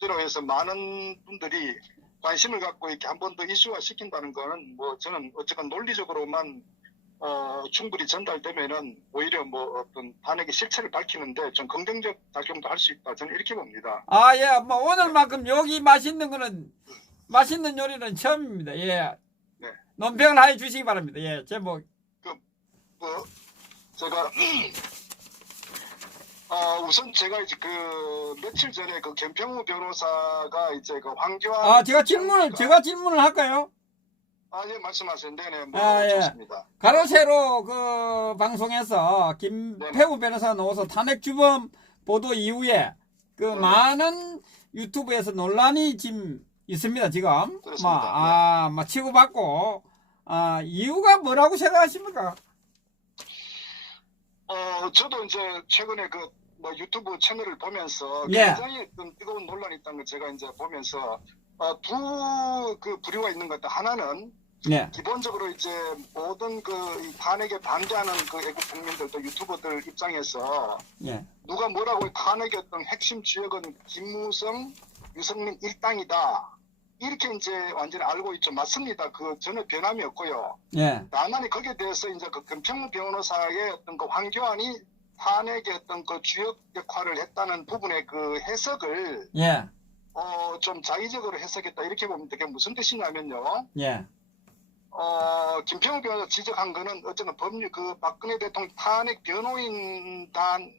주제로 해서 많은 분들이 관심을 갖고 이렇게 한 번 더 이슈화 시킨다는 거는 뭐 저는 어쨌건 논리적으로만 충분히 전달되면은 오히려 뭐 어떤 탄핵의 실체를 밝히는데 좀 긍정적 작용도 할 수 있다. 저는 이렇게 봅니다. 아, 예, 뭐 오늘만큼 여기 맛있는 요리는 처음입니다. 예, 네. 논평을 해 주시기 바랍니다. 예, 제목. 뭐 제가 우선 제가 이제 그 며칠 전에 그 gen평우 변호사가 이제 그 황교안 아, 제가 질문을 할까요? 예, 말씀하세요. 네네, 뭐 예. 좋습니다. 가로세로 그 방송에서 김태우 변호사가 나와서 탄핵 주범 보도 이후에 그 많은 유튜브에서 논란이 지금 있습니다. 지금 막 치고받고 이유가 뭐라고 생각하십니까? 저도 이제 최근에 그 뭐 유튜브 채널을 보면서 예. 굉장히 어떤 뜨거운 논란이 있다는 걸 제가 이제 보면서 두 그 부류가 있는 것 같다. 하나는 네. 기본적으로 이제 모든 그 탄핵에 반대하는 그 애국 국민들 또 유튜버들 입장에서 예. 누가 뭐라고 탄핵의 어떤 핵심 주역은 김무성, 유승민 일당이다. 이렇게 이제 완전히 알고 있죠. 맞습니다. 그 전혀 변함이 없고요. 예. 다만 거기에 대해서 이제 그 gen평우 변호사의 어떤 그 황교안이 탄핵의 어떤 그 주역 역할을 했다는 부분의 그 해석을 예. 좀 자의적으로 해석했다 이렇게 봅니다. 그게 무슨 뜻이냐면요. 예. 김평우 변호사 지적한 거는 어쨌든 법률 그 박근혜 대통령 탄핵 변호인단의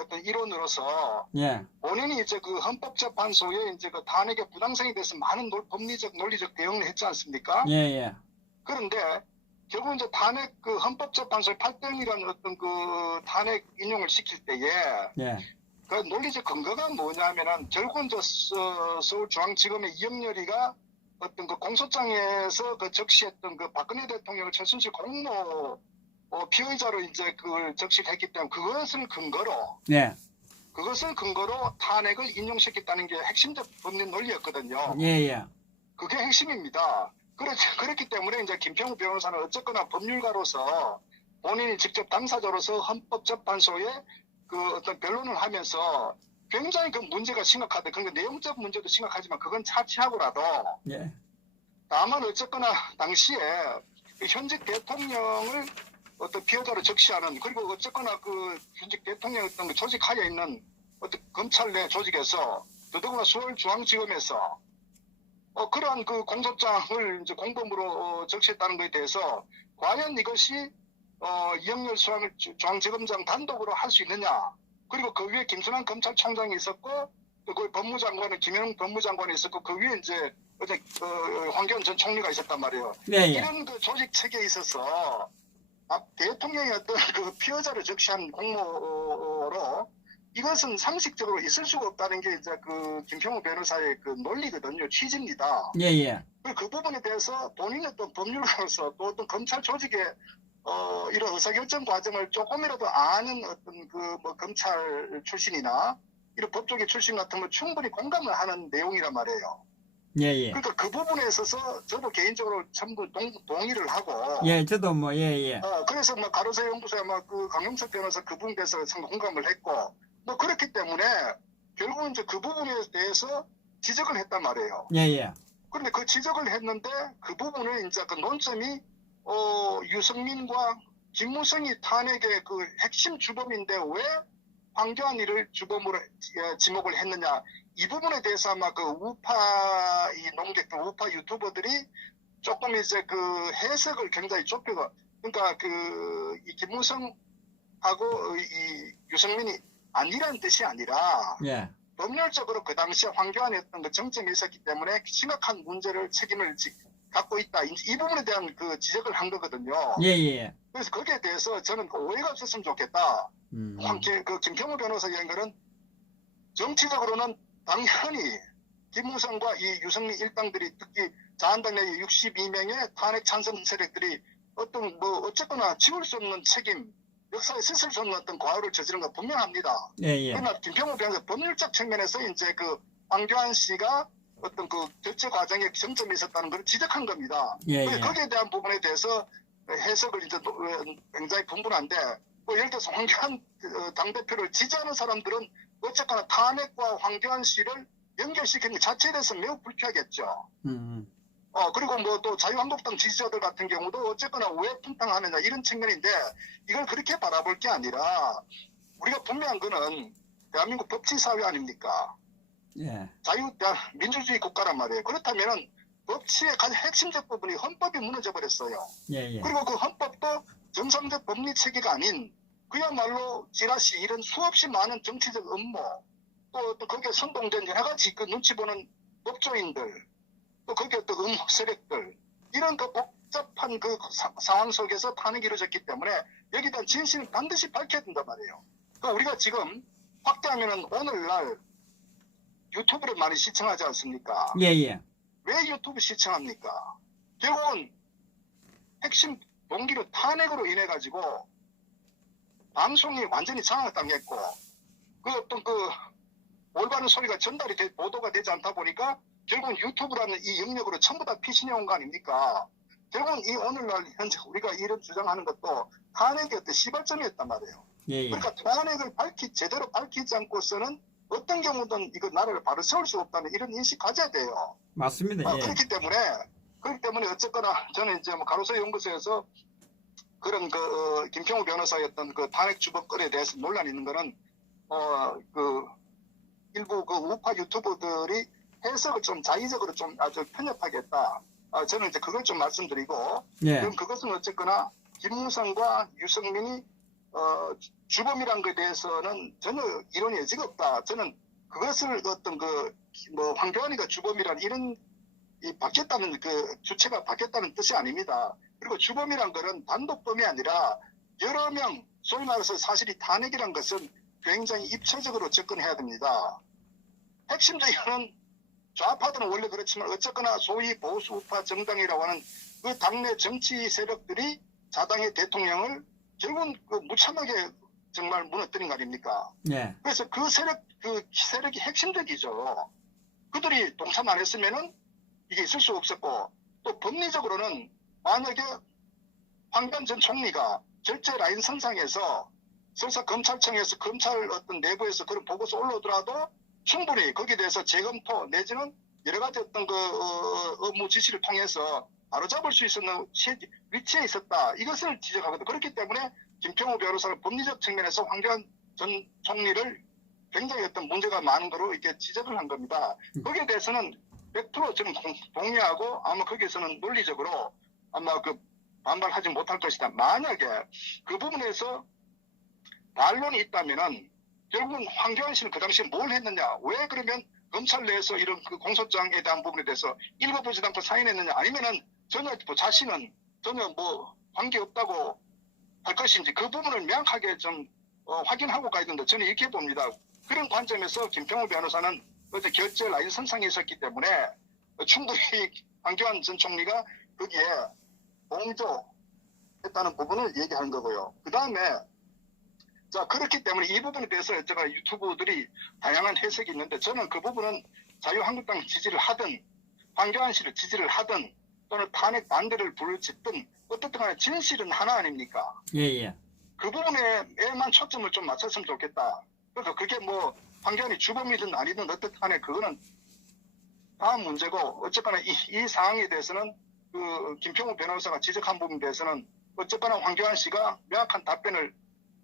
어떤 일원으로서 예. 본인이 이제 그 헌법재판소에 이제 그 탄핵의 부당성에 대해서 많은 논리적 대응을 했지 않습니까? 예. 예. 그런데 결국 이제 탄핵 그 헌법재판소의 8대0이라는 어떤 그 탄핵 인용을 시킬 때에 예. 그 논리적 근거가 뭐냐면은 결국 이제 서울중앙지검의 이영렬이가 어떤 그 공소장에서 그 적시했던 그 박근혜 대통령을 최순실 공모 피의자로 이제 그걸 적시했기 때문에 그것을 근거로 탄핵을 인용시켰다는 게 핵심적 법률 논리였거든요. 예. 그게 핵심입니다. 그렇기 때문에 이제 김평우 변호사는 어쨌거나 법률가로서 본인이 직접 당사자로서 헌법재판소에 그 어떤 변론을 하면서 굉장히 그 문제가 심각하다. 그러니까 내용적 문제도 심각하지만 그건 차치하고라도 예. 다만 어쨌거나 당시에 그 현직 대통령을 어떤 피해자로 적시하는 그리고 어쨌거나 그 현직 대통령 어떤 그 조직 하에 있는 어떤 검찰 내 조직에서 더더구나 서울중앙지검에서 그러한 그 공소장을 이제 공범으로 적시했다는 것에 대해서 과연 이것이 이영렬 중앙지검장 단독으로 할 수 있느냐? 그리고 그 위에 김순환 검찰총장이 있었고 또 그 법무장관은 김현웅 법무장관이 있었고 그 위에 이제 황교안 전 총리가 있었단 말이에요. 예. 이런 그 조직 체계에 있어서 대통령의 어떤 그 피해자를 적시한 공모로 이것은 상식적으로 있을 수가 없다는 게 이제 그 김평우 변호사의 그 논리거든요. 취지입니다. 예. 그 부분에 대해서 본인의 또 법률가로서 또 어떤 검찰 조직의 이런 의사결정 과정을 조금이라도 아는 어떤 그 뭐 검찰 출신이나 이런 법조계 출신 같은 걸 충분히 공감을 하는 내용이란 말이에요. 예. 그러니까 그 부분에 있어서 저도 개인적으로 전부 동의를 하고. 예, 저도 뭐, 예. 그래서 뭐 가로세 연구소에 막 그 강용석 변호사 그 부분에 대해서 상당히 공감을 했고, 뭐 그렇기 때문에 결국 이제 그 부분에 대해서 지적을 했단 말이에요. 예. 그런데 그 지적을 했는데 그 부분에 이제 그 논점이 유승민과 김무성이 탄핵의 그 핵심 주범인데 왜 황교안이를 주범으로 지목을 했느냐. 이 부분에 대해서 아마 그 우파 이 농객들, 우파 유튜버들이 조금 이제 그 해석을 굉장히 좁히고, 그러니까 그 이 김무성하고 이 유승민이 아니라는 뜻이 아니라 예. 법률적으로 그 당시에 황교안이 어떤 그 정점이 있었기 때문에 심각한 문제를 책임을 갖고 있다. 이 부분에 대한 그 지적을 한 거거든요. 예. 그래서 거기에 대해서 저는 오해가 없었으면 좋겠다. 그 김평우 변호사 얘기한 거는 정치적으로는 당연히 김무성과 이 유승민 일당들이 특히 자한당 내 62명의 탄핵 찬성 세력들이 어쨌거나 지울 수 없는 책임, 역사에 쓸 수 없는 어떤 과오를 저지른 건 분명합니다. 예. 그러나 김평우 변호사 법률적 측면에서 이제 그 황교안 씨가 어떤 그 결제 과정에 정점이 있었다는 걸 지적한 겁니다. 예. 거기에 대한 부분에 대해서 해석을 이제 굉장히 분분한데, 예를 들어서 황교안 당대표를 지지하는 사람들은 어쨌거나 탄핵과 황교안 씨를 연결시키는 것 자체에 대해서 매우 불쾌하겠죠. 음. 그리고 뭐 또 자유한국당 지지자들 같은 경우도 어쨌거나 왜 분탕하느냐 이런 측면인데 이걸 그렇게 바라볼 게 아니라 우리가 분명한 거는 대한민국 법치사회 아닙니까? 예. 민주주의 국가란 말이에요. 그렇다면은 법치의 가장 핵심적 부분이 헌법이 무너져 버렸어요. 예, 예. 그리고 그 헌법도 정상적 법리 체계가 아닌 그야말로 찌라시 이런 수없이 많은 정치적 음모 또 거기에 선동된 여러 가지 그 눈치 보는 법조인들 또 거기에 또 음모 세력들 이런 그 복잡한 그 상황 속에서 탄핵이 이루어졌기 때문에 여기에 대한 진실은 반드시 밝혀야 된단 말이에요. 그러니까 우리가 지금 확대하면은 오늘날 유튜브를 많이 시청하지 않습니까? 예, 예. 왜 유튜브 시청합니까? 결국은 핵심 동기로 탄핵으로 인해 가지고 방송이 완전히 장악당했고 그 어떤 그 올바른 소리가 전달이 보도가 되지 않다 보니까 결국은 유튜브라는 이 영역으로 전부 다 피신해 온 거 아닙니까? 결국은 이 오늘날 현재 우리가 이런 주장하는 것도 탄핵의 어떤 시발점이었단 말이에요. 예, 예. 그러니까 탄핵을 제대로 밝히지 않고서는 어떤 경우든 이거 나라를 바로 세울 수 없다는 이런 인식 가져야 돼요. 맞습니다. 예. 그렇기 때문에 어쨌거나 저는 이제 뭐 가로수 연구소에서 그런 그 김평우 변호사였던 그 탄핵 주범거리에 대해서 논란이 있는 거는 그 일부 그 우파 유튜버들이 해석을 좀 자의적으로 좀 아주 편협하게 했다. 저는 이제 그걸 좀 말씀드리고 예. 그럼 그것은 어쨌거나 김무성과 유승민이 주범이란 것에 대해서는 전혀 이론의 여지가 없다. 저는 그것을 어떤 그 뭐 황교안이가 주범이란 이런 바뀌었다는 그 주체가 바뀌었다는 뜻이 아닙니다. 그리고 주범이란 것은 단독범이 아니라 여러 명 소위 말해서 사실이 탄핵이란 것은 굉장히 입체적으로 접근해야 됩니다. 핵심적인 좌파들은 원래 그렇지만 어쨌거나 소위 보수 우파 정당이라고 하는 그 당내 정치 세력들이 자당의 대통령을 결국은 그 무참하게 정말 무너뜨린 거 아닙니까? 예. 그래서 그 세력이 핵심적이죠. 그들이 동참 안 했으면은 이게 있을 수 없었고 또 법리적으로는 만약에 황교안 전 총리가 결재 라인 선상에서 설사 검찰청에서 검찰 어떤 내부에서 그런 보고서 올라오더라도 충분히 거기에 대해서 재검토 내지는 여러 가지 어떤 그 업무 지시를 통해서 바로잡을 수 있었는 위치에 있었다. 이것을 지적하거든. 그렇기 때문에 김평우 변호사는 법리적 측면에서 황교안 전 총리를 굉장히 어떤 문제가 많은 거로 이렇게 지적을 한 겁니다. 거기에 대해서는 100% 저는 동의하고 아마 거기에서는 논리적으로 아마 그 반발하지 못할 것이다. 만약에 그 부분에서 반론이 있다면은 결국은 황교안 씨는 그 당시에 뭘 했느냐? 왜 그러면 검찰 내에서 이런 그 공소장에 대한 부분에 대해서 읽어보지도 않고 사인했느냐? 아니면은 전혀 뭐 자신은 전혀 뭐 관계 없다고 할 것인지 그 부분을 명확하게 좀 확인하고 가야 된다. 저는 이렇게 봅니다. 그런 관점에서 김평우 변호사는 어제 결재 라인 선상에 있었기 때문에 충분히 황교안 전 총리가 거기에 동조했다는 부분을 얘기하는 거고요. 그 다음에 자 그렇기 때문에 이 부분에 대해서 제가 유튜브들이 다양한 해석이 있는데 저는 그 부분은 자유한국당 지지를 하든 황교안 씨를 지지를 하든 또는 탄핵 반대를 부르짖든 어떻든 간에 진실은 하나 아닙니까? 예. 그 부분에만 초점을 좀 맞췄으면 좋겠다. 그래서 그게 뭐 황교안이 주범이든 아니든 어떻든 간에 그거는 다음 문제고 어쨌거나 이 상황에 대해서는 그 김평우 변호사가 지적한 부분에 대해서는 어쨌거나 황교안 씨가 명확한 답변을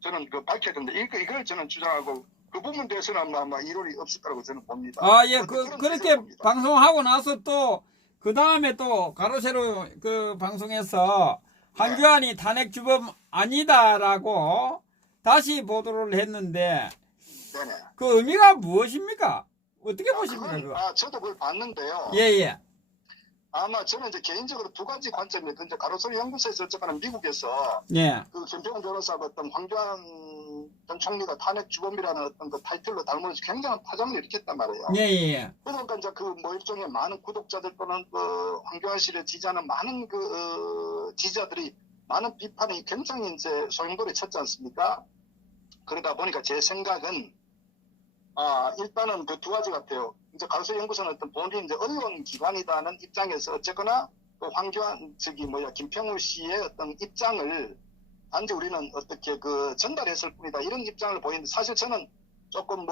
저는 그 밝혀야 된다. 이걸 저는 주장하고 그 부분에 대해서는 아마 이론이 없을 거라고 저는 봅니다. 예. 그렇게 방송하고 나서 또 그 다음에 또 가로세로 그 방송에서 황교안이 탄핵 주범 아니다라고 다시 보도를 했는데 네네. 그 의미가 무엇입니까? 어떻게 보십니까? 그거? 저도 그걸 봤는데요. 예. 아마 저는 이제 개인적으로 두 가지 관점이 이제 가로세로 연구소에서 어쨌거나 미국에서 예. 그 김평우 변호사가 어떤 황교안 전 총리가 탄핵 주범이라는 어떤 그 타이틀로 달면서 굉장한 파장을 일으켰단 말이에요. 예. 그러니까 이제 그 뭐 일종의 많은 구독자들 또는 그 황교안 씨를 지지하는 많은 그 지지자들이 많은 비판이 굉장히 이제 소용돌이 쳤지 않습니까? 그러다 보니까 제 생각은 일단은 그 두 가지 같아요. 이제 가로세 연구소는 어떤 본인 이제 언론 기관이다는 입장에서 어쨌거나 그 황교안 김평우 씨의 어떤 입장을 단지 우리는 어떻게 그 전달했을 뿐이다 이런 입장을 보이는데 사실 저는 조금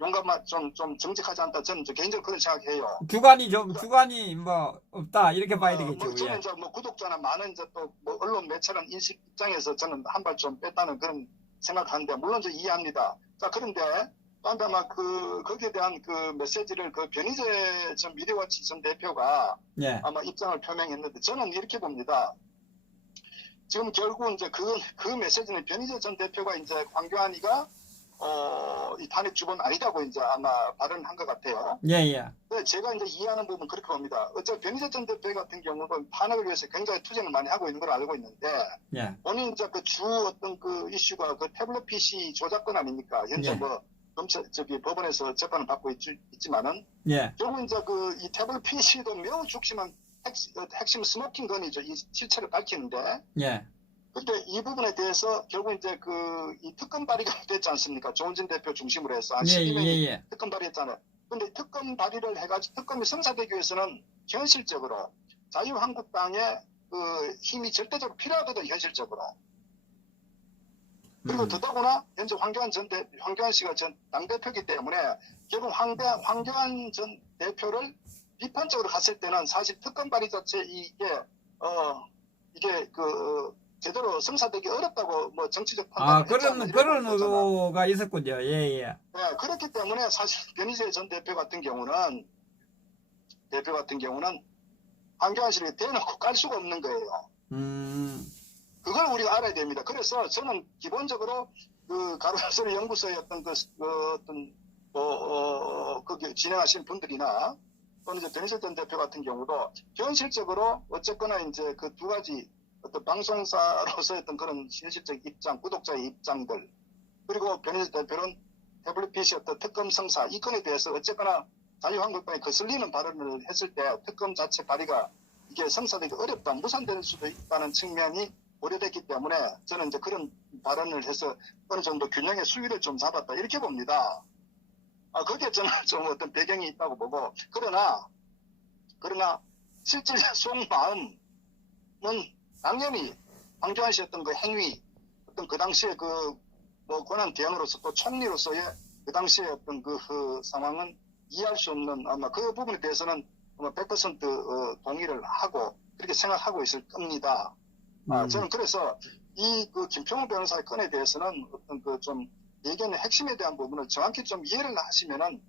용감한 좀 정직하지 않다. 저는 개인적으로 그런 생각해요. 주관이 뭐 없다 이렇게 봐야 되겠죠. 뭐 저는 예. 이제 뭐 구독자나 많은 이제 또 뭐 언론 매체란 인식 입장에서 저는 한 발 좀 뺐다는 그런 생각하는데 물론 저 이해합니다. 자 그런데 또 한 번 아마 거기에 대한 그 메시지를 그 변희재 전 미디어워치 전 대표가 예. 아마 입장을 표명했는데 저는 이렇게 봅니다. 지금 결국 이제 그 메시지는 변희재 전 대표가 이제 황교안이가 이 탄핵 주범 아니다고 이제 아마 발언한 것 같아요. 예, 예. 네, 제가 이제 이해하는 부분은 그렇게 봅니다. 어차피 변희재 전 대표 같은 경우는 탄핵을 위해서 굉장히 투쟁을 많이 하고 있는 걸 알고 있는데, 예. 본인 이제 그 주 어떤 그 이슈가 그 태블릿 PC 조작권 아닙니까? 현재 예. 뭐, 법원에서 재판을 받고 있지만은, 예. 결국 이제 이 태블릿 PC도 매우 죽심한 핵심 스모킹 건이죠. 이 실체를 밝히는데, 예. 근데 이 부분에 대해서 결국 이제 이 특검 발의가 됐지 않습니까? 조은진 대표 중심으로 해서 한 예, 12명이 예, 예. 특검 발의했잖아요. 근데 특검 발의를 해가지고 특검이 성사되기 위해서는 현실적으로 자유한국당의 그 힘이 절대적으로 필요하거든, 현실적으로. 그리고 더더구나 현재 황교안 씨가 전 당대표이기 때문에 결국 황교안 전 대표를 비판적으로 갔을 때는 사실 특검 발의 자체 이게 제대로 성사되기 어렵다고 뭐 정치적 판단을 그런 의도가 있었군요. 예, 예. 네, 그렇기 때문에 사실 변희재 전 대표 같은 경우는 황교안 씨를 대놓고 깔 수가 없는 거예요. 그걸 우리가 알아야 됩니다. 그래서 저는 기본적으로 가로세로 연구소의 어떤 거기 진행하신 분들이나 또는 이제 변희재 전 대표 같은 경우도 현실적으로 어쨌거나 이제 그 두 가지 어떤 방송사로서의 어떤 그런 현실적 입장, 구독자의 입장들, 그리고 변희재 대표는 태블릿 PC 어떤 특검 성사 이 건에 대해서 어쨌거나 자유한국당에 거슬리는 발언을 했을 때 특검 자체 발의가 이게 성사되기 어렵다, 무산될 수도 있다는 측면이 고려됐기 때문에 저는 이제 그런 발언을 해서 어느 정도 균형의 수위를 좀 잡았다 이렇게 봅니다. 거기에 저는 좀 어떤 배경이 있다고 보고 그러나 실질 속마음은 당연히 황교안 씨의 어떤 그 행위, 어떤 그 당시에 뭐 권한 대행으로서 또 총리로서의 그 당시에 어떤 그 상황은 이해할 수 없는 아마 그 부분에 대해서는 아마 100% 동의를 하고 그렇게 생각하고 있을 겁니다. 저는 그래서 김평우 변호사의 건에 대해서는 어떤 좀 예견의 핵심에 대한 부분을 정확히 좀 이해를 하시면은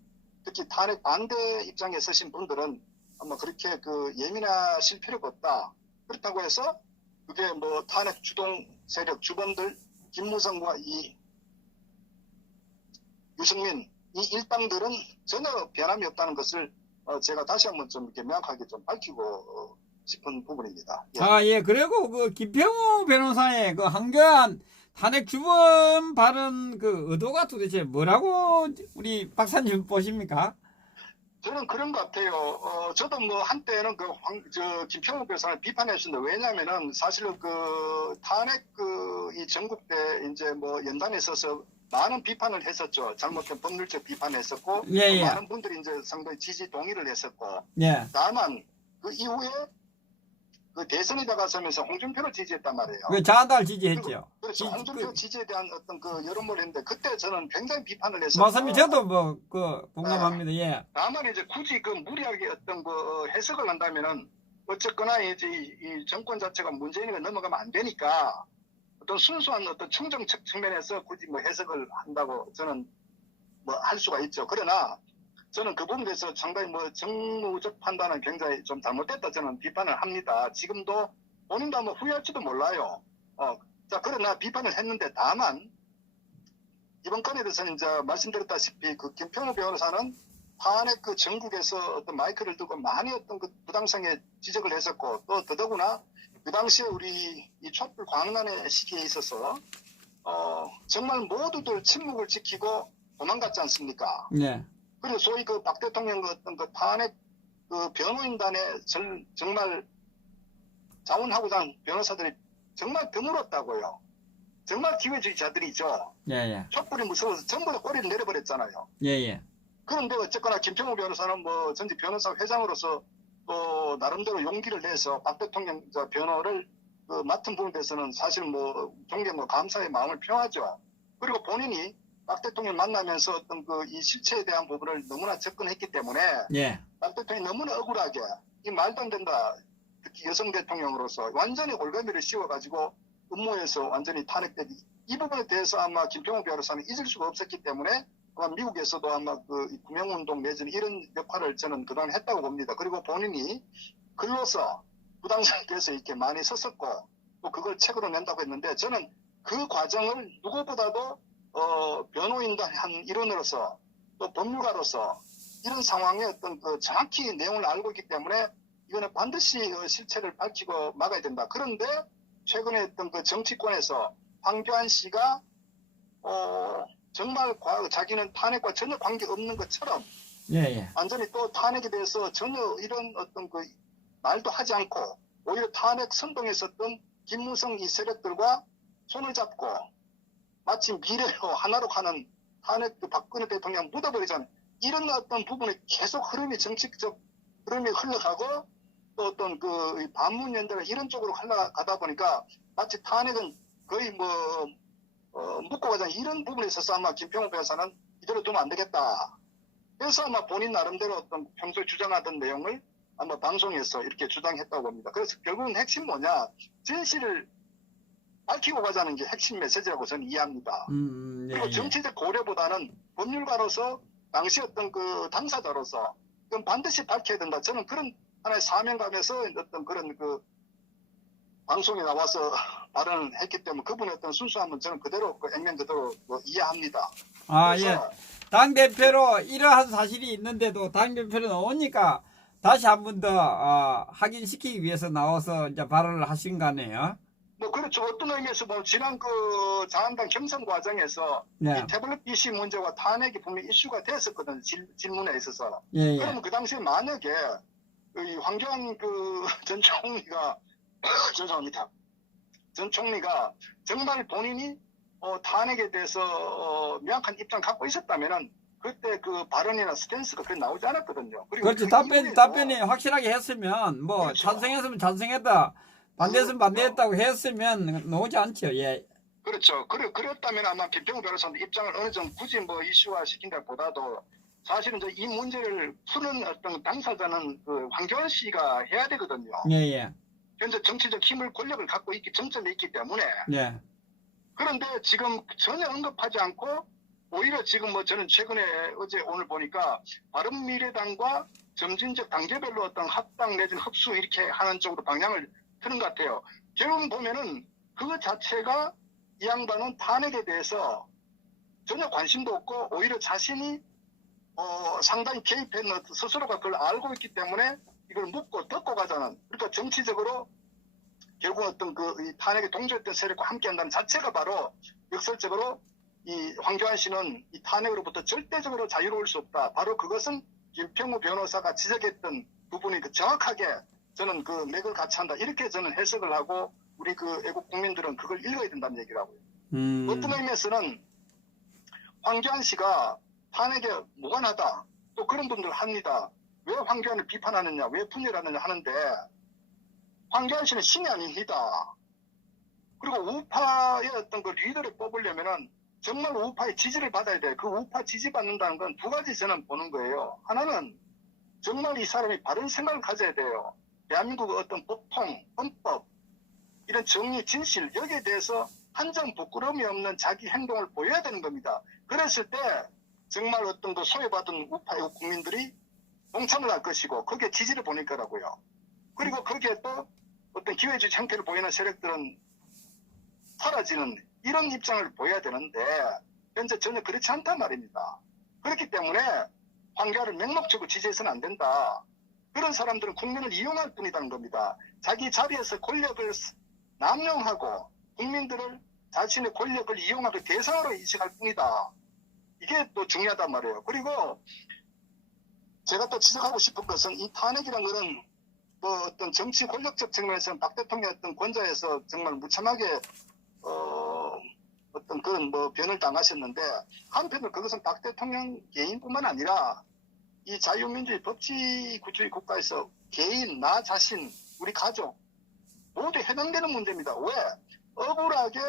특히 탄핵 반대 입장에 서신 분들은 아마 그렇게 예민하실 필요가 없다. 그렇다고 해서 그게 뭐 탄핵 주동 세력 주범들 김무성과 유승민 이 일당들은 전혀 변함이 없다는 것을 제가 다시 한번 좀 이렇게 명확하게 좀 밝히고 싶은 부분입니다. 예. 예. 그리고 김평우 변호사의 황교안 탄핵 주범 발언 의도가 도대체 뭐라고 우리 박사님 보십니까? 저는 그런 것 같아요. 저도 뭐 한때는 김평우 변호사를 비판했었는데 왜냐면은 사실은 탄핵 이 전국 때 이제 뭐 연단에 있어서 많은 비판을 했었죠. 잘못된 법률적 비판했었고 예. 많은 분들이 이제 상당히 지지 동의를 했었고 예. 다만 그 이후에 대선에 나가서면서 홍준표를 지지했단 말이에요. 자한당을 지지했죠. 그렇죠. 홍준표 지지에 대한 어떤 여론몰이 했는데 그때 저는 굉장히 비판을 했었고. 맞습니다. 저도 공감합니다. 예. 다만 이제 굳이 무리하게 어떤 해석을 한다면은 어쨌거나 이제 이 정권 자체가 문재인에게 넘어가면 안 되니까 어떤 순수한 어떤 충정적 측면에서 굳이 해석을 한다고 저는 할 수가 있죠. 그러나 저는 그 부분에 대해서 상당히 정무적 판단은 굉장히 좀 잘못됐다 저는 비판을 합니다. 지금도 본인도 아마 후회할지도 몰라요. 자, 그러나 비판을 했는데 다만 이번 건에 대해서는 이제 말씀드렸다시피 김평우 변호사는 탄핵 전국에서 어떤 마이크를 두고 많이 어떤 부당성에 지적을 했었고 또 더더구나 그 당시에 우리 이 촛불 광란의 시기에 있어서 정말 모두들 침묵을 지키고 도망갔지 않습니까? 네. 그리고 소위 박 대통령 어떤 탄핵 변호인단에 정말 자원하고자 한 변호사들이 정말 드물었다고요. 정말 기회주의자들이죠. 예. 촛불이 무서워서 전부 다 꼬리를 내려버렸잖아요. 예. 그런데 어쨌거나 김평우 변호사는 전직 변호사 회장으로서 또 나름대로 용기를 내서 박 대통령 변호를 맡은 부분에 대해서는 사실 존경 감사의 마음을 표하죠. 그리고 본인이 박 대통령 만나면서 어떤 그 이 실체에 대한 부분을 너무나 접근했기 때문에 예. 박 대통령이 너무나 억울하게 이 말도 안 된다. 특히 여성 대통령으로서 완전히 올가미를 씌워가지고 업무에서 완전히 탄핵되기. 이 부분에 대해서 아마 김평우 변호사는 잊을 수가 없었기 때문에 아마 미국에서도 아마 그 구명운동 내지는 이런 역할을 저는 그동안 했다고 봅니다. 그리고 본인이 글로서 부당성에 대해서 이렇게 많이 썼었고 또 그걸 책으로 낸다고 했는데 저는 그 과정을 누구보다도 변호인단 한 일원으로서 또 법률가로서 이런 상황에 어떤 그 정확히 내용을 알고 있기 때문에 이거는 반드시 실체를 밝히고 막아야 된다. 그런데 최근에 어떤 그 정치권에서 황교안 씨가 정말 자기는 탄핵과 전혀 관계없는 것처럼 예. 완전히 또 탄핵에 대해서 전혀 이런 어떤 그 말도 하지 않고 오히려 탄핵 선동에 있었던 김무성 이 세력들과 손을 잡고 마치 미래로 하나로 가는 탄핵 그 박근혜 대통령 묻어버리자는 이런 어떤 부분에 계속 정치적 흐름이 흘러가고 또 어떤 그 반문 연대가 이런 쪽으로 흘러가다 보니까 마치 탄핵은 거의 묻고 가자 이런 부분에 있어서 아마 김평우 변호사는 이대로 두면 안 되겠다. 그래서 아마 본인 나름대로 어떤 평소에 주장하던 내용을 아마 방송에서 이렇게 주장했다고 봅니다. 그래서 결국은 핵심 뭐냐? 진실을 밝히고 가자는 게 핵심 메시지라고 저는 이해합니다. 그리고 정치적 고려보다는 법률가로서 당시 어떤 그 당사자로서 그건 반드시 밝혀야 된다. 저는 그런 하나의 사명감에서 어떤 그런 그 방송에 나와서 발언을 했기 때문에 그분의 어떤 순수함은 저는 그대로 액면 그대로 이해합니다. 아, 예. 당대표로 이러한 사실이 있는데도 당대표로 나오니까 다시 한 번 더 확인시키기 위해서 나와서 이제 발언을 하신 거네요. 그렇죠. 어떤 의미에서 지난 그 자한당 경선 과정에서 예. 이 태블릿 PC 문제와 탄핵이 분명히 이슈가 됐었거든요. 질문에 있어서. 예. 그러면 그 당시에 만약에 이 황교안 그 전 총리가 죄송합니다. 전 총리가 정말 본인이 탄핵에 대해서 명확한 입장 갖고 있었다면은 그때 그 발언이나 스탠스가 그게 나오지 않았거든요. 그리고 그렇지. 그 답변이 확실하게 했으면 그렇죠. 찬성했으면 찬성했다. 반대했으면 반대했다고 했으면 나오지 않죠. 예. 그렇죠. 그랬다면 아마 김평우 변호사님 입장을 어느 정도 굳이 이슈화 시킨다 보다도 사실은 이 문제를 푸는 어떤 당사자는 그 황교안 씨가 해야 되거든요. 예. 현재 정치적 힘을 권력을 갖고 정점에 있기 때문에. 예. 그런데 지금 전혀 언급하지 않고 오히려 지금 저는 최근에 어제 오늘 보니까 바른미래당과 점진적 단계별로 어떤 합당 내지는 흡수 이렇게 하는 쪽으로 방향을 트는 것 같아요. 결국은 보면은 그 자체가 이 양반은 탄핵에 대해서 전혀 관심도 없고 오히려 자신이 상당히 개입했는 스스로가 그걸 알고 있기 때문에 이걸 묻고 덮고 가자는 그러니까 정치적으로 결국 어떤 이 탄핵에 동조했던 세력과 함께한다는 자체가 바로 역설적으로 이 황교안 씨는 이 탄핵으로부터 절대적으로 자유로울 수 없다. 바로 그것은 김평우 변호사가 지적했던 부분이 정확하게 저는 그 맥을 같이 한다. 이렇게 저는 해석을 하고 우리 그 애국 국민들은 그걸 읽어야 된다는 얘기라고요. 어떤 의미에서는 황교안 씨가 탄핵에 무관하다. 또 그런 분들 합니다. 왜 황교안을 비판하느냐, 왜 분열하느냐 하는데 황교안 씨는 신이 아닙니다. 그리고 우파의 어떤 그 리더를 뽑으려면은 정말 우파의 지지를 받아야 돼요. 그 우파 지지 받는다는 건 두 가지 저는 보는 거예요. 하나는 정말 이 사람이 바른 생각을 가져야 돼요. 대한민국의 어떤 법통, 헌법, 이런 정의, 진실 여기에 대해서 한 점 부끄러움이 없는 자기 행동을 보여야 되는 겁니다. 그랬을 때 정말 어떤 그 소외받은 우파의 국민들이 동참을 할 것이고 거기에 지지를 보낼 거라고요. 그리고 거기에 또 어떤 기회주의 형태를 보이는 세력들은 사라지는 이런 입장을 보여야 되는데 현재 전혀 그렇지 않단 말입니다. 그렇기 때문에 황교안을 맹목적으로 지지해서는 안 된다. 그런 사람들은 국민을 이용할 뿐이라는 겁니다. 자기 자리에서 권력을 남용하고 국민들을 자신의 권력을 이용하고 대상으로 인식할 뿐이다. 이게 또 중요하단 말이에요. 그리고 제가 또 지적하고 싶은 것은 이 탄핵이라는 것은 어떤 정치 권력적 측면에서는 박 대통령의 어떤 권좌에서 정말 무참하게 어떤 그런 변을 당하셨는데 한편으로 그것은 박 대통령 개인뿐만 아니라 이 자유민주주의 법치구주의 국가에서 개인, 나 자신, 우리 가족 모두 해당되는 문제입니다. 왜? 억울하게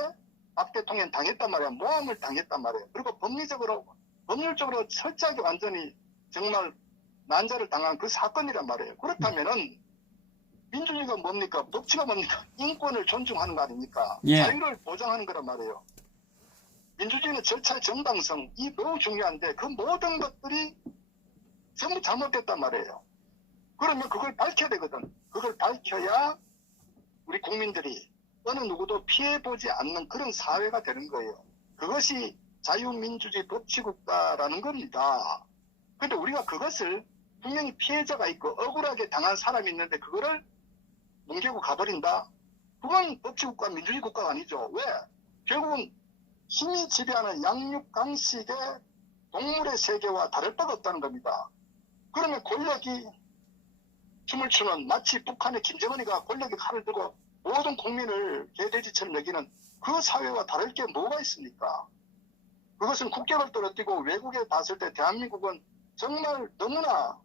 박 대통령 당했단 말이야. 모함을 당했단 말이에요. 그리고 법률적으로 철저하게 완전히 정말 난자를 당한 그 사건이란 말이에요. 그렇다면은 민주주의가 뭡니까? 법치가 뭡니까? 인권을 존중하는 거 아닙니까? 예. 자유를 보장하는 거란 말이에요. 민주주의는 절차의 정당성, 이 매우 중요한데 그 모든 것들이 전부 잘못됐단 말이에요. 그러면 그걸 밝혀야 되거든. 그걸 밝혀야 우리 국민들이 어느 누구도 피해보지 않는 그런 사회가 되는 거예요. 그것이 자유민주주의 법치국가라는 겁니다. 근데 우리가 그것을 분명히 피해자가 있고 억울하게 당한 사람이 있는데 그거를 뭉개고 가버린다? 그건 법치국가, 민주주의 국가가 아니죠. 왜? 결국은 힘이 지배하는 양육강식의 동물의 세계와 다를 바가 없다는 겁니다. 그러면 권력이 춤을 추는 마치 북한의 김정은이가 권력의 칼을 들고 모든 국민을 개돼지처럼 여기는 그 사회와 다를 게 뭐가 있습니까? 그것은 국격을 떨어뜨리고 외국에 봤을 때 대한민국은 정말 너무나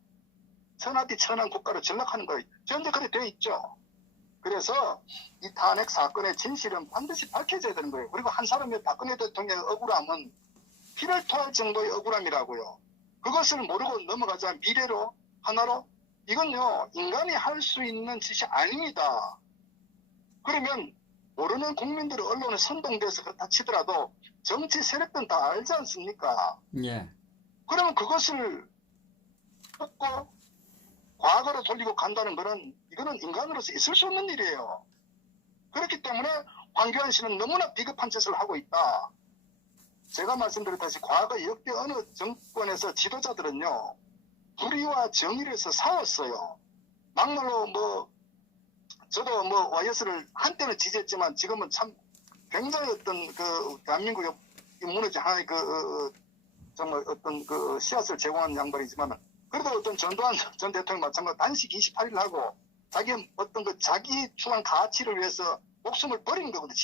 천하디 천한 국가로 전락하는 거예요. 현재 그렇게 되어 있죠. 그래서 이 탄핵 사건의 진실은 반드시 밝혀져야 되는 거예요. 그리고 한 사람의 박근혜 대통령의 억울함은 피를 토할 정도의 억울함이라고요. 그것을 모르고 넘어가자 미래로 하나로 이건요 인간이 할 수 있는 짓이 아닙니다. 그러면 모르는 국민들이 언론에 선동돼서 그렇다 치더라도 정치 세력들은 다 알지 않습니까? 예. 그러면 그것을 뽑고 과거로 돌리고 간다는 거는 이거는 인간으로서 있을 수 없는 일이에요. 그렇기 때문에 황교안 씨는 너무나 비겁한 짓을 하고 있다. 제가 말씀드렸다시피 과거 역대 어느 정권에서 지도자들은요. 불의와 정의를 해서 싸웠어요. 막말로 저도 YS를 한때는 지지했지만 지금은 참 굉장히 어떤 그 대한민국의 무너진 하나의 정말 어떤 그 씨앗을 제공하는 양반이지만 그래도 어떤 전두환 전 대통령 마찬가지로 단식 28일 하고 자기 어떤 자기 추구한 가치를 위해서 목숨을 버린 거거든요.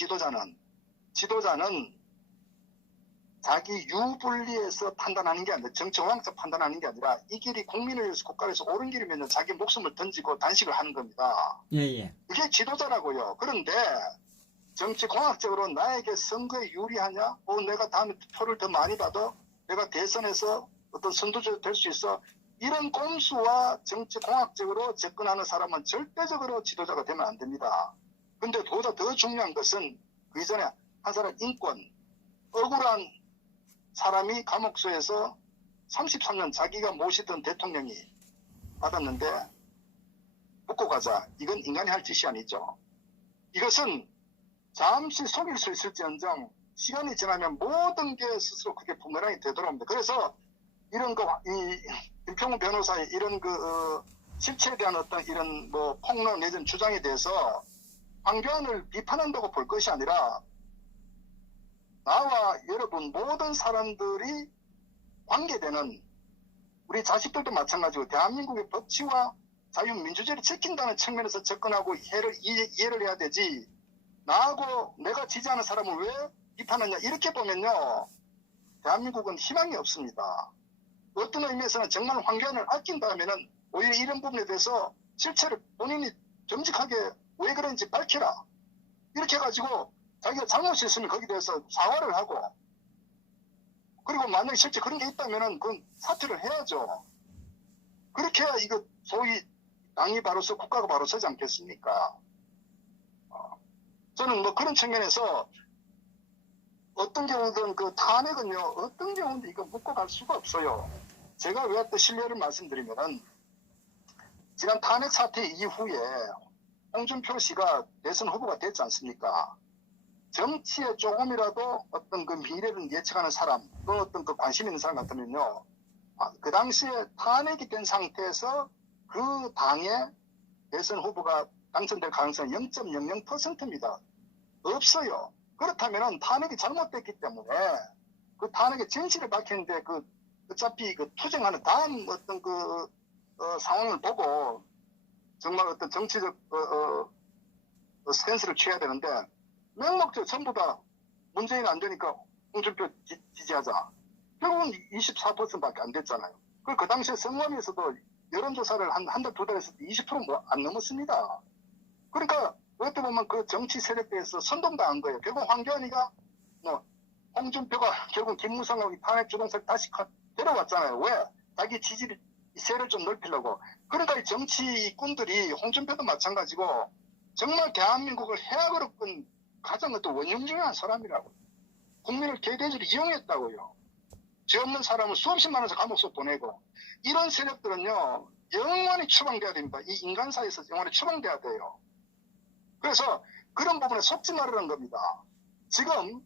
지도자는 자기 유불리에서 판단하는 게 아니라 정치공학적 판단하는 게 아니라 이 길이 국민을 위해서 국가에서 옳은 길이면 자기 목숨을 던지고 단식을 하는 겁니다. 예. 이게 지도자라고요. 그런데 정치공학적으로 나에게 선거에 유리하냐? 내가 다음에 표를 더 많이 받아? 내가 대선에서 어떤 선두주 될 수 있어? 이런 꼼수와 정치공학적으로 접근하는 사람은 절대적으로 지도자가 되면 안 됩니다. 근데 보다 더 중요한 것은 그 이전에 한 사람 인권, 억울한 사람이 감옥소에서 33년 자기가 모시던 대통령이 받았는데 묻고 가자. 이건 인간이 할 짓이 아니죠. 이것은 잠시 속일 수 있을지언정 시간이 지나면 모든 게 스스로 그게 부메랑이 되돌아옵니다. 그래서 이런 김평우 변호사의 이런 실체에 대한 어떤 이런 폭로 내전 주장에 대해서 황교안을 비판한다고 볼 것이 아니라 나와 여러분 모든 사람들이 관계되는 우리 자식들도 마찬가지고 대한민국의 법치와 자유민주주의를 지킨다는 측면에서 접근하고 이해를 해야 되지 나하고 내가 지지하는 사람을 왜 비판하냐 이렇게 보면요 대한민국은 희망이 없습니다. 어떤 의미에서는 정말 황교안을 아낀다면은 오히려 이런 부분에 대해서 실체를 본인이 정직하게 왜 그런지 밝혀라 이렇게 해가지고 자기가 잘못이 있으면 거기에 대해서 사과를 하고 그리고 만약에 실제 그런 게 있다면은 그건 사퇴를 해야죠. 그렇게 해야 이거 소위 당이 바로 서 국가가 바로 서지 않겠습니까? 저는 그런 측면에서 어떤 경우든 그 탄핵은요 어떤 경우든 이거 묻고 갈 수가 없어요. 제가 왜 또 신뢰를 말씀드리면은 지난 탄핵 사태 이후에 홍준표 씨가 대선 후보가 됐지 않습니까? 정치에 조금이라도 어떤 그 미래를 예측하는 사람, 또 어떤 그 관심 있는 사람 같으면요, 그 당시에 탄핵이 된 상태에서 그 당의 대선 후보가 당선될 가능성은 0.00%입니다. 없어요. 그렇다면은 탄핵이 잘못됐기 때문에 그 탄핵의 진실을 밝히는데 어차피 투쟁하는 다음 어떤 상황을 보고 정말 어떤 정치적 스탠스를 취해야 되는데 맹목적으로 전부 다 문재인 안 되니까 홍준표 지지하자. 결국은 24%밖에 안 됐잖아요. 그 당시에 성남에서도 여론조사를 한 달, 두 달 했을 때 20% 안 넘었습니다. 그러니까 어떻게 보면 그 정치 세력대에서 선동당한 거예요. 결국 황교안이가 뭐 홍준표가 결국 김무성하고 탄핵 주동설 다시 데려왔잖아요. 왜? 자기 지지를 세를 좀 넓히려고. 그러니까 이 정치꾼들이 홍준표도 마찬가지고 정말 대한민국을 해악으로 끈 가장 어떤 원흉 중에 한 사람이라고. 국민을 개돼지로 이용했다고요. 죄 없는 사람을 수없이 많아서 감옥소 보내고. 이런 세력들은요 영원히 추방돼야 됩니다. 이 인간사에서 영원히 추방돼야 돼요. 그래서 그런 부분에 속지 말으라는 겁니다. 지금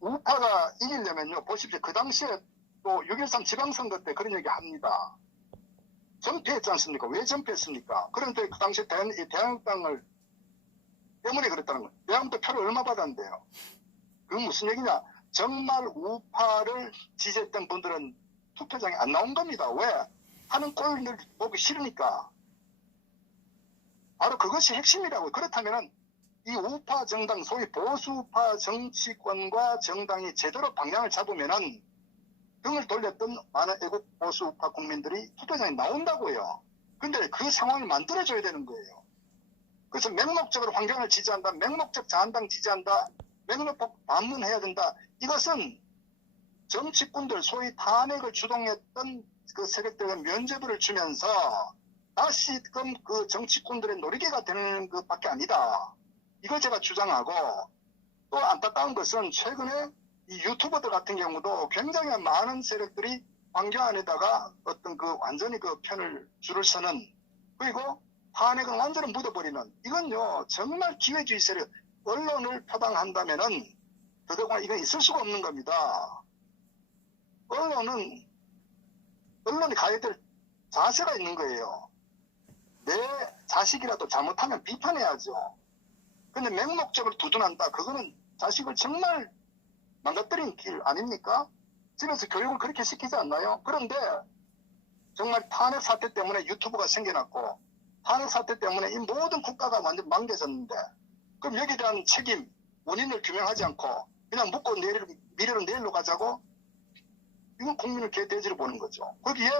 우파가 이기려면요 보십시오. 그 당시에 또 6.13 지방선거 때 그런 얘기 합니다. 전패했지 않습니까? 왜 전패했습니까? 그런데 그 당시에 대한민국당을 때문에 그랬다는 거예요. 대한민국 표를 얼마 받았는데요? 그건 무슨 얘기냐? 정말 우파를 지지했던 분들은 투표장에 안 나온 겁니다. 왜? 하는 꼴을 보기 싫으니까. 바로 그것이 핵심이라고요. 그렇다면은 이 우파 정당, 소위 보수파 정치권과 정당이 제대로 방향을 잡으면은 등을 돌렸던 많은 애국 보수파 국민들이 투표장에 나온다고요. 근데 그 상황을 만들어줘야 되는 거예요. 그래서 맹목적으로 환경을 지지한다, 맹목적 자한당 지지한다, 맹목적 반문해야 된다. 이것은 정치꾼들, 소위 탄핵을 주동했던 그 세력들에게 면죄부를 주면서 다시금 그 정치꾼들의 놀이개가 되는 것밖에 아니다. 이걸 제가 주장하고, 또 안타까운 것은 최근에 이 유튜버들 같은 경우도 굉장히 많은 세력들이 황교 안에다가 어떤 그 완전히 그 편을 줄을 서는, 그리고 탄핵은 완전히 묻어버리는, 이건요 정말 기회주의 세력, 언론을 표방한다면은 더더구나 이건 있을 수가 없는 겁니다. 언론이 가야 될 자세가 있는 거예요. 내 자식이라도 잘못하면 비판해야죠. 근데 맹목적으로 두둔한다. 그거는 자식을 정말 망가뜨린 길 아닙니까? 집에서 교육을 그렇게 시키지 않나요? 그런데 정말 탄핵 사태 때문에 유튜브가 생겨났고, 탄핵 사태 때문에 이 모든 국가가 완전 망개졌는데, 그럼 여기에 대한 책임, 원인을 규명하지 않고 그냥 묻고 미래로 내일로 가자고? 이건 국민을 개돼지로 보는 거죠. 거기에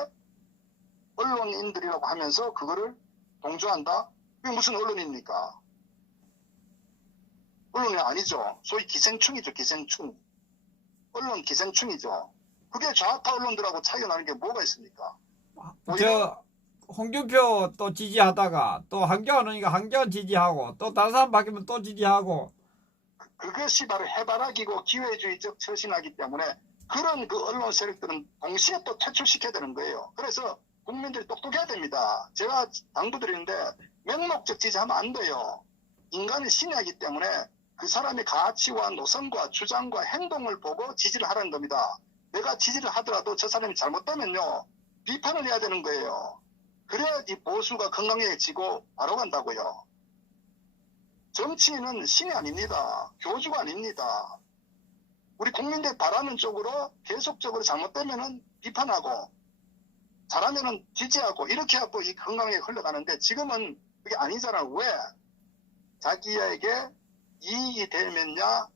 언론인들이라고 하면서 그거를 동조한다? 그게 무슨 언론입니까? 언론이 아니죠. 소위 기생충이죠. 기생충. 언론 기생충이죠. 그게 좌파 언론들하고 차이가 나는 게 뭐가 있습니까? 저 홍준표 또 지지하다가 또 한겨원이니까 한겨원 지지하고 또 다른 사람 바뀌면 또 지지하고. 그것이 바로 해바라기고 기회주의적 처신하기 때문에 그런 그 언론 세력들은 동시에 또 퇴출시켜야 되는 거예요. 그래서 국민들이 똑똑해야 됩니다. 제가 당부드리는데 맹목적 지지하면 안 돼요. 인간은 신이하기 때문에 그 사람의 가치와 노선과 주장과 행동을 보고 지지를 하라는 겁니다. 내가 지지를 하더라도 저 사람이 잘못되면요 비판을 해야 되는 거예요. 그래야 이 보수가 건강해지고 바로 간다고요. 정치인은 신이 아닙니다. 교주가 아닙니다. 우리 국민들 바라는 쪽으로 계속적으로 잘못되면은 비판하고 잘하면은 지지하고 이렇게 하고 이 건강하게 흘러가는데 지금은 그게 아니잖아. 왜? 자기에게 이익이 되면야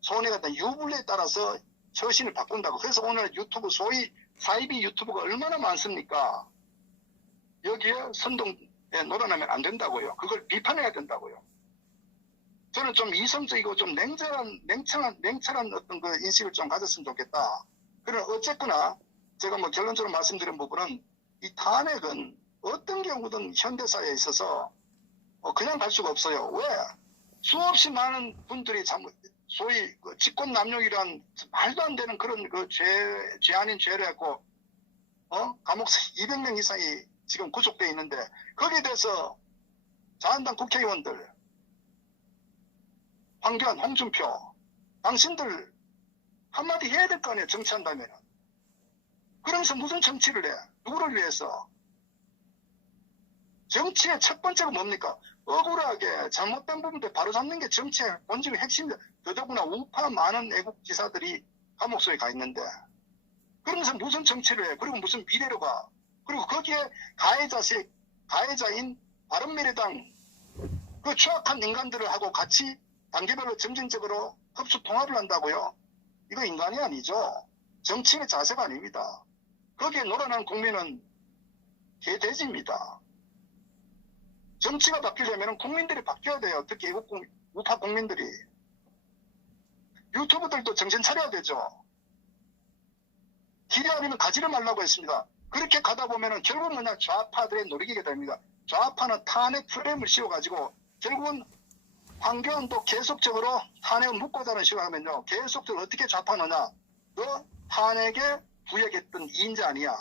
손해가 된 유불리에 따라서 처신을 바꾼다고. 그래서 오늘 유튜브 소위 사이비 유튜브가 얼마나 많습니까? 여기에 선동에 놀아나면 안 된다고요. 그걸 비판해야 된다고요. 저는 좀 이성적이고 좀 냉철한 어떤 그 인식을 좀 가졌으면 좋겠다. 그러나 어쨌거나 제가 뭐 결론적으로 말씀드린 부분은 이 탄핵은 어떤 경우든 현대사에 있어서 그냥 갈 수가 없어요. 왜? 수없이 많은 분들이 소위 그 직권남용이란 말도 안 되는 그런 그 죄 아닌 죄를 했고, 감옥 200명 이상이 지금 구속돼 있는데, 거기에 대해서 자한당 국회의원들, 황교안, 홍준표, 당신들 한마디 해야 될 거 아니에요, 정치한다면. 그러면서 무슨 정치를 해? 누구를 위해서? 정치의 첫 번째가 뭡니까? 억울하게 잘못된 부분들 바로잡는 게 정치의 본질의 핵심입니다. 더더구나 우파 많은 애국 지사들이 감옥소에 가 있는데, 그러면서 무슨 정치를 해? 그리고 무슨 미래로 가? 그리고 거기에 가해자인 바른미래당 그 추악한 인간들을 하고 같이 단계별로 점진적으로 흡수 통합을 한다고요? 이거 인간이 아니죠. 정치의 자세가 아닙니다. 거기에 놀아난 국민은 개돼지입니다. 정치가 바뀌려면 국민들이 바뀌어야 돼요. 특히 우파 국민들이. 유튜브들도 정신 차려야 되죠. 길이 아니면 가지를 말라고 했습니다. 그렇게 가다 보면은 결국 뭐냐, 좌파들의 노리기가 됩니다. 좌파는 탄핵 프레임을 씌워가지고 결국은 황교안도 계속적으로 탄핵을 묻고자 하는 식으로 하면요, 계속적으로 어떻게 좌파느냐, 너 탄핵에 부역했던 이인자 아니야,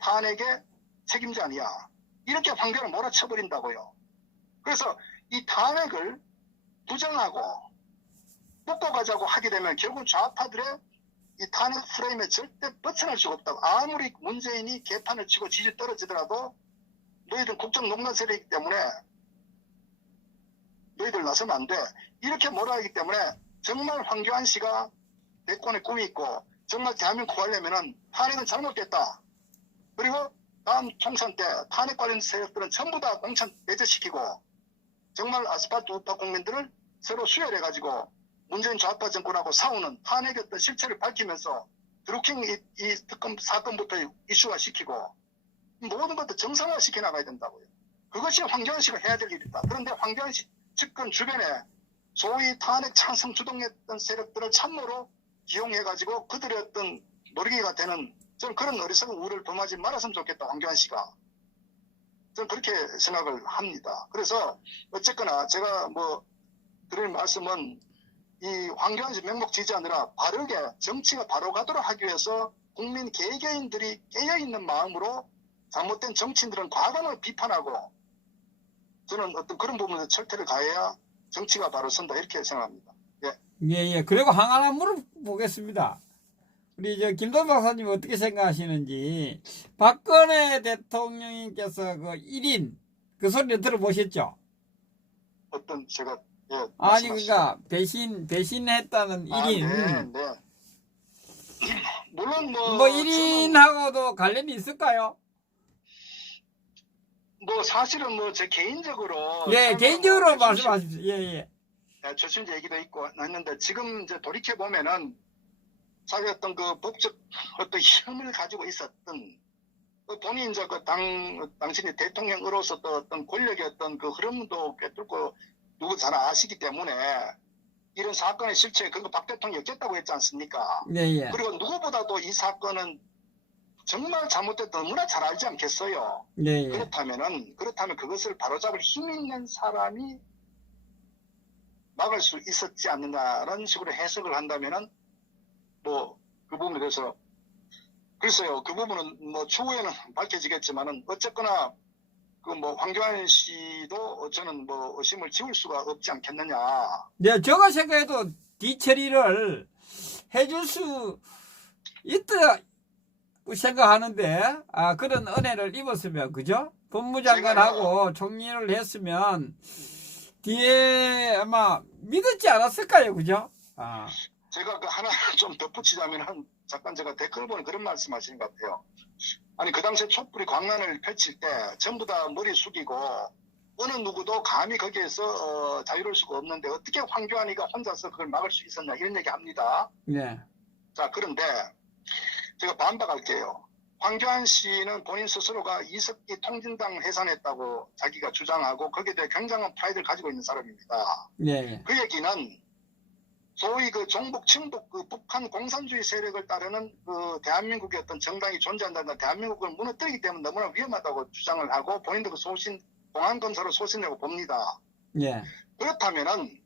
탄핵의 책임자 아니야, 이렇게 황교안을 몰아쳐버린다고요. 그래서 이 탄핵을 부정하고 묻고 가자고 하게 되면 결국 좌파들의 이 탄핵 프레임에 절대 벗어날 수가 없다고. 아무리 문재인이 개판을 치고 지지 떨어지더라도 너희들 국정농단 세력이기 때문에 너희들 나서면 안 돼, 이렇게 몰아가기 때문에 정말 황교안 씨가 대권의 꿈이 있고 정말 대한민국 구하려면은 탄핵은 잘못됐다. 그리고 다음 총선 때 탄핵 관련 세력들은 전부 다 공천 배제시키고 정말 아스팔트 우파 국민들을 서로 수혈해가지고 문재인 좌파 정권하고 싸우는 탄핵의 어떤 실체를 밝히면서 드루킹 이 특검 사건부터 이슈화 시키고 모든 것도 정상화 시켜 나가야 된다고요. 그것이 황교안 씨가 해야 될 일이다. 그런데 황교안 씨 측근 주변에 소위 탄핵 찬성 주동했던 세력들을 참모로 기용해가지고 그들의 어떤 노리개가 되는, 저는 그런 어리석은 우를 범하지 말았으면 좋겠다, 황교안 씨가. 저는 그렇게 생각을 합니다. 그래서 어쨌거나 제가 뭐 드릴 말씀은, 이 황교안 씨 맹목 지지하느라 바르게 정치가 바로 가도록 하기 위해서 국민 개개인들이 깨어있는 마음으로 잘못된 정치인들은 과감을 비판하고, 저는 어떤 그런 부분에서 철퇴를 가해야 정치가 바로 선다, 이렇게 생각합니다. 예. 예. 그리고 하나 물어보겠습니다. 우리 김도현 박사님 어떻게 생각하시는지. 박근혜 대통령님께서 그 1인 그 소리를 들어보셨죠? 어떤 제가 아니 그러니까 배신했다는 1인. 네. 물론 뭐 1인하고도 관련이 있을까요? 뭐 사실은 뭐 제 개인적으로 개인적으로 말씀하십시오. 예. 조심제 얘기도 있고 했는데, 지금 이제 돌이켜 보면은 자기 어떤 그 법적 어떤 힘을 가지고 있었던, 본인 이제 그 당신이 대통령으로서 또 어떤 권력의 어떤 그 흐름도 꿰뚫고 누구 잘 아시기 때문에 이런 사건의 실체에 그거 박 대통령이 없겠다고 했지 않습니까? 예. 그리고 누구보다도 이 사건은 정말 잘못됐던 너무나 잘 알지 않겠어요? 예. 그렇다면 그것을 바로잡을 힘 있는 사람이 막을 수 있었지 않느냐라는 식으로 해석을 한다면은 뭐 그 부분에 대해서 글쎄요, 그 부분은 뭐 추후에는 밝혀지겠지만은 어쨌거나 그 뭐 황교안 씨도 저는 뭐 의심을 지울 수가 없지 않겠느냐. 네, 제가 생각해도 뒤처리를 해줄 수 있다 생각하는데, 그런 은혜를 입었으면, 그죠? 법무장관하고 총리를 했으면 뒤에 아마 믿었지 않았을까요, 그죠? 제가 그 하나 좀 덧붙이자면, 잠깐 제가 댓글 보니 그런 말씀 하시는 것 같아요. 아니, 그 당시에 촛불이 광란을 펼칠 때 전부 다 머리 숙이고 어느 누구도 감히 거기에서 자유로울 수가 없는데 어떻게 황교안이가 혼자서 그걸 막을 수 있었냐, 이런 얘기 합니다. 네. 자, 그런데 제가 반박할게요. 황교안 씨는 본인 스스로가 이석기 통진당 해산했다고 자기가 주장하고 거기에 대해 굉장한 프라이드를 가지고 있는 사람입니다. 네. 그 얘기는 소위 그 종북, 친북, 그 북한 공산주의 세력을 따르는 그 대한민국의 어떤 정당이 존재한다는, 대한민국을 무너뜨리기 때문에 너무나 위험하다고 주장을 하고 본인도 그 공안검사로 소신내고 봅니다. 네. 그렇다면은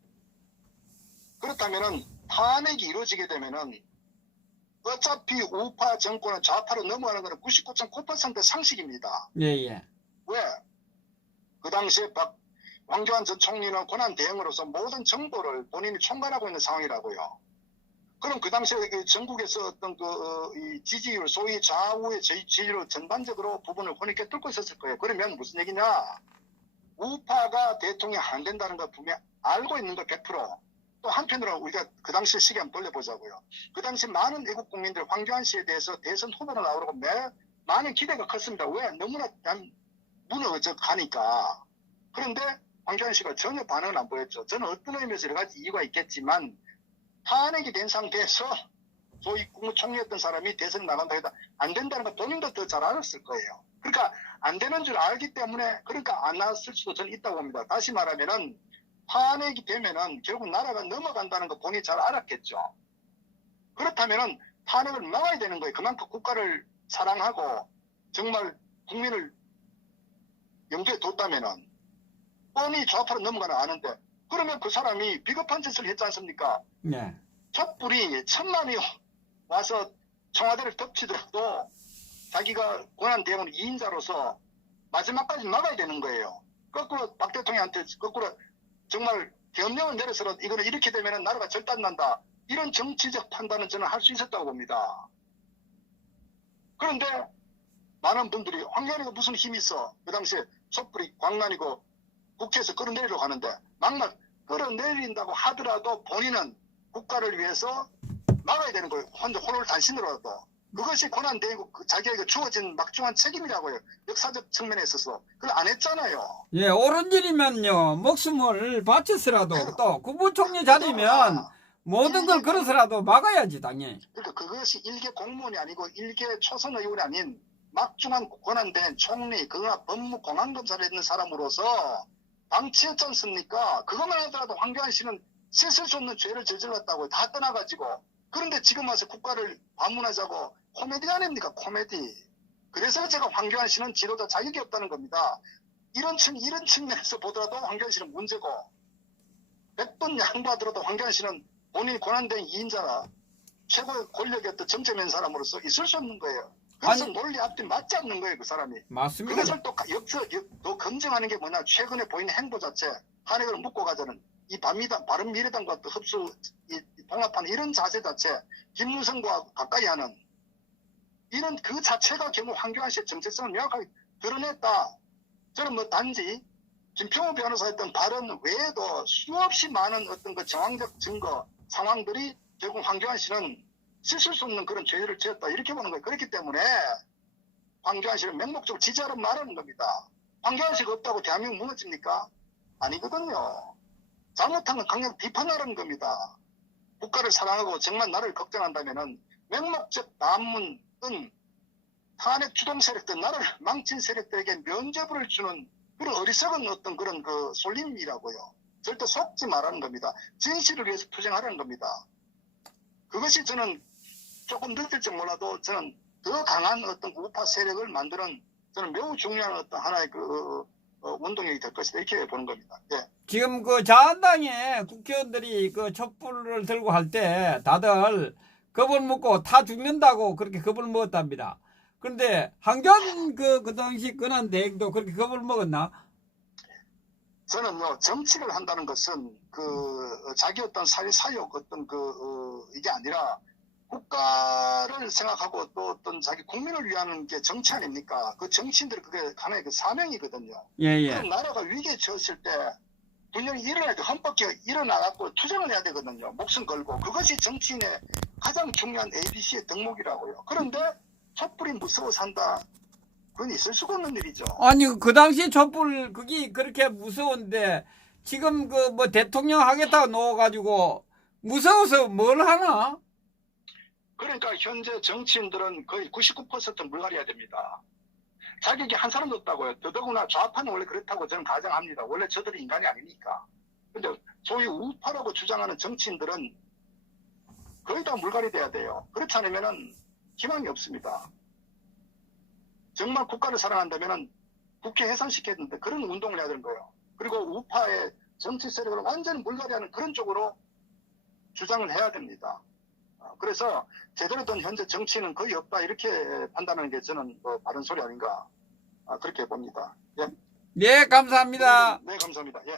탄핵이 이루어지게 되면은 어차피 우파 정권은 좌파로 넘어가는 것은 99.9% 상식입니다. 예. 왜? 그 당시에 황교안 전 총리는 권한 대행으로서 모든 정보를 본인이 총괄하고 있는 상황이라고요. 그럼 그 당시에 전국에서 어떤 이 지지율, 소위 좌우의 지지율 전반적으로 부분을 혼익게 뚫고 있었을 거예요. 그러면 무슨 얘기냐? 우파가 대통령이 안 된다는 걸 분명히 알고 있는 걸 100%. 또 한편으로 우리가 그 당시 시기 한번 돌려보자고요. 그 당시 많은 애국 국민들 황교안 씨에 대해서 대선 후보로 나오려고 많은 기대가 컸습니다. 왜? 너무나 무너져 가니까. 그런데 황교안 씨가 전혀 반응을 안 보였죠. 저는 어떤 의미에서 여러 가지 이유가 있겠지만 탄핵이 된 상태에서 소위 국무총리였던 사람이 대선 나간다 해도 안 된다는 걸 본인도 더 잘 알았을 거예요. 그러니까 안 되는 줄 알기 때문에 그러니까 안 나왔을 수도 저는 있다고 봅니다. 다시 말하면은 탄핵이 되면은 결국 나라가 넘어간다는 거 본인이 잘 알았겠죠. 그렇다면은 탄핵을 막아야 되는 거예요. 그만큼 국가를 사랑하고 정말 국민을 염두에 뒀다면은 뻔히 좌파로 넘어가는 아는데 그러면 그 사람이 비겁한 짓을 했지 않습니까? 네. 촛불이 1000만이 와서 청와대를 덮치더라도 자기가 권한대행은 2인자로서 마지막까지 막아야 되는 거예요. 거꾸로 박 대통령한테 거꾸로 정말 변명을 내려서라도 이거는 이렇게 되면 나라가 절단난다. 이런 정치적 판단은 저는 할 수 있었다고 봅니다. 그런데 많은 분들이 황교안이가 무슨 힘이 있어. 그 당시에 촛불이 광란이고 국회에서 끌어내리려고 하는데 막말 끌어내린다고 하더라도 본인은 국가를 위해서 막아야 되는 거예요. 혼자 혼홀단신으로라도. 그것이 권한대행이고 자기에게 주어진 막중한 책임이라고요. 역사적 측면에 있어서. 그걸 안 했잖아요. 예, 옳은 일이면요, 목숨을 바쳐서라도 또 국무총리 자리면 모든 걸 걸어서라도 막아야지, 당연히. 그러니까 그것이 일개 공무원이 아니고 일개 초선 의원이 아닌 막중한 권한된 총리, 그거나 법무공안검사를 했는 사람으로서 방치했지 않습니까? 그것만 하더라도 황교안 씨는 씻을 수 없는 죄를 저질렀다고 다 떠나가지고. 그런데 지금 와서 국가를 반문하자고 코미디 아닙니까? 코미디. 그래서 제가 황교안 씨는 지도자 자격이 없다는 겁니다. 이런 측면에서 보더라도 황교안 씨는 문제고, 백돈 양보하더라도 황교안 씨는 본인이 권한된 2인자라 최고의 권력이었던 정체면 사람으로서 있을 수 없는 거예요. 그래서 아니, 논리 앞뒤 맞지 않는 거예요, 그 사람이. 맞습니다. 그것을 또 검증하는 게 뭐냐, 최근에 보이는 행보 자체, 탄핵을 묻고 가자는 이 바른미래당과 또 봉합하는 이런 자세 자체, 김무성과 가까이 하는 이런 그 자체가 결국 황교안 씨의 정체성을 명확하게 드러냈다. 저는 뭐 단지 김평호 변호사 했던 발언 외에도 수없이 많은 어떤 그 정황적 증거, 상황들이 결국 황교안 씨는 씻을 수 없는 그런 죄를 지었다. 이렇게 보는 거예요. 그렇기 때문에 황교안 씨를 맹목적으로 지지하라는 말하는 겁니다. 황교안 씨가 없다고 대한민국 무너집니까? 아니거든요. 잘못한 건 강력 비판하라는 겁니다. 국가를 사랑하고 정말 나를 걱정한다면은 맹목적 난문은 탄핵 주동 세력들, 나라를 망친 세력들에게 면죄부를 주는 그런 어리석은 어떤 그런 그 솔림이라고요. 절대 속지 말라는 겁니다. 진실을 위해서 투쟁하라는 겁니다. 그것이 저는 조금 늦을지 몰라도 저는 더 강한 어떤 우파 세력을 만드는 저는 매우 중요한 어떤 하나의 그 운동이 될 것이다. 이렇게 보는 겁니다. 예. 지금 그 자한당의 국회의원들이 그 촛불을 들고 할 때 다들 겁을 먹고 다 죽는다고 그렇게 겁을 먹었답니다. 그런데 황교안 그 당시 권한대행도 그렇게 겁을 먹었나? 저는요, 정치를 한다는 것은 그 자기 어떤 사욕 어떤 이게 아니라 국가를 생각하고 또 어떤 자기 국민을 위하는 게 정치 아닙니까? 그 정치인들 그게 하나의 그 사명이거든요. 예. 그럼 나라가 위기에 처했을 때 분명히 일어나야 돼. 헌법개혁 일어나갖고 투쟁을 해야 되거든요. 목숨 걸고. 그것이 정치인의 가장 중요한 ABC의 덕목이라고요. 그런데 촛불이 무서워 산다. 그건 있을 수가 없는 일이죠. 아니 그 당시 촛불 그게 그렇게 무서운데 지금 그 뭐 대통령 하겠다고 놓아가지고 무서워서 뭘 하나? 그러니까 현재 정치인들은 거의 99% 물갈이해야 됩니다. 자격이 한 사람도 없다고요. 더더구나 좌파는 원래 그렇다고 저는 가정합니다. 원래 저들이 인간이 아니니까. 근데 소위 우파라고 주장하는 정치인들은 거의 다 물갈이돼야 돼요. 그렇지 않으면은 희망이 없습니다. 정말 국가를 사랑한다면은 국회 해산시켜야 되는데 그런 운동을 해야 되는 거예요. 그리고 우파의 정치 세력을 완전히 물갈이하는 그런 쪽으로 주장을 해야 됩니다. 그래서 제대로 된 현재 정치인은 거의 없다 이렇게 판단하는 게 저는 뭐 바른 소리 아닌가 그렇게 봅니다. 예. 네, 감사합니다. 네, 감사합니다. 예.